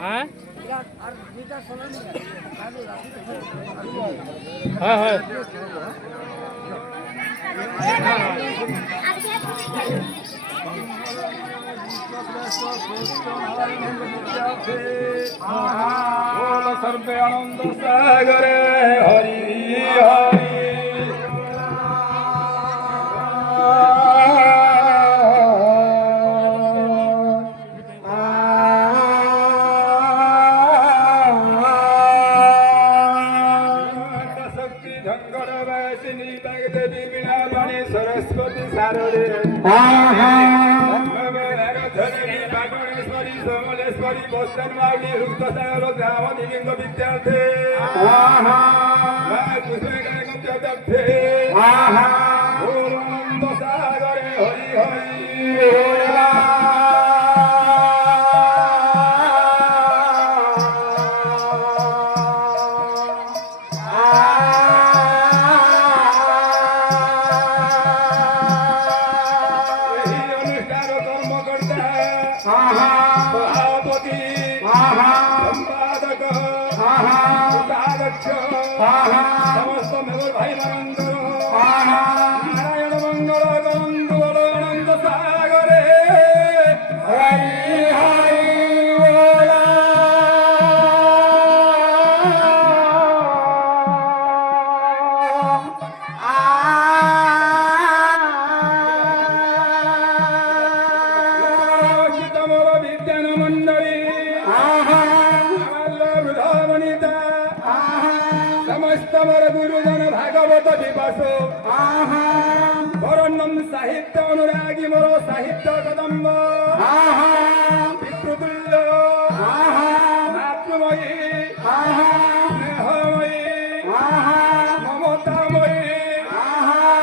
হ্যাঁ হ্যাঁ হ্যাঁ सर्वे आनंद सागरे हरि हरि शक्ति झंगर वैष्णी देवी वीणा मणि सरस्वती सारदे धनेश्वरी समलेश्वरी बस्तनवाड़ी रुद्रसागर ग्रामणी लिंग विद्यार्थे आनंद सागरे हरि हरि सभापति संपादक उपाध्यक्ष समस्त मेवर भाई मंगल नारायण मंगल गंधु आनंद सागरे हरि हरि बोला समस्त मोर गुरुजन भागवत दिवस बरन्नम साहित्य अनुरागी मोर साहित्य कदम्ब पितृतुल्य मातृमयी स्नेहमयी ममतामयी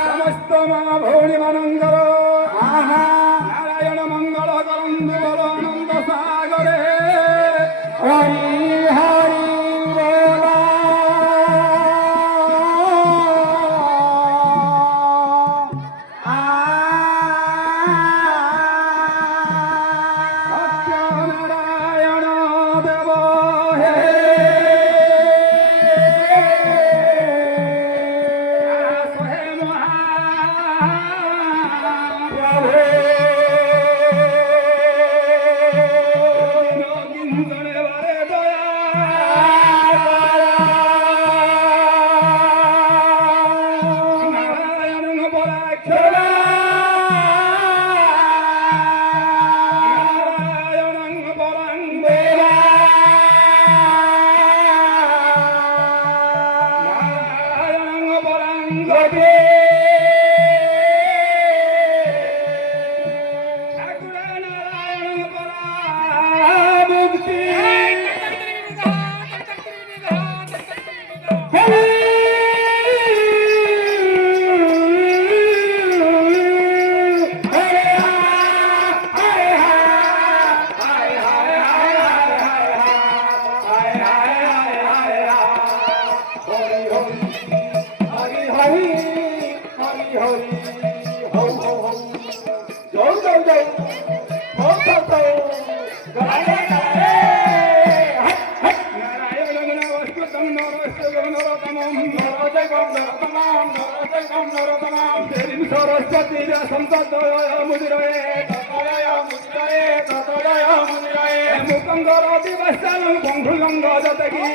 समस्त माँ भौणी मानंगर नारायण मंगल करंदु मोर आनंद सागरे हरि हरि सरस्वती मुकंगर दिवसन बंधुलंग जतगी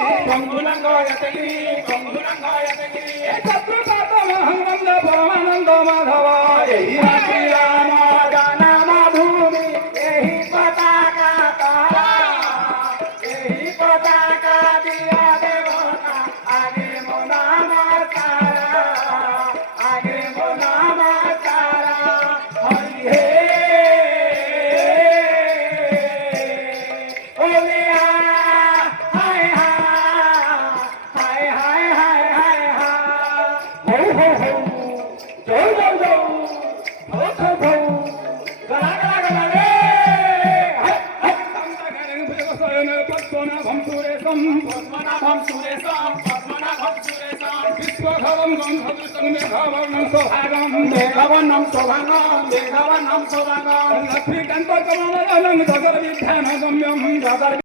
शत्रुपात महंगंद परमानंद माधव यही श्री राम गाना भूमि यही पताका तारा यही पताका दिया देवता आगे मोना तारा आगे मोना तारा हरि हे ओलिया हाय हाय हाय हाय हाय हाय हो हो जय जय जय हो हो गला गला गला रे संतगणं भुजगसयन पद्मनाभं सुरेशं विश्वभवं गंधदृशं मेघवर्णं शोभागं लक्ष्मीकान्त कमलदलं जगद्विख्यानगम्यं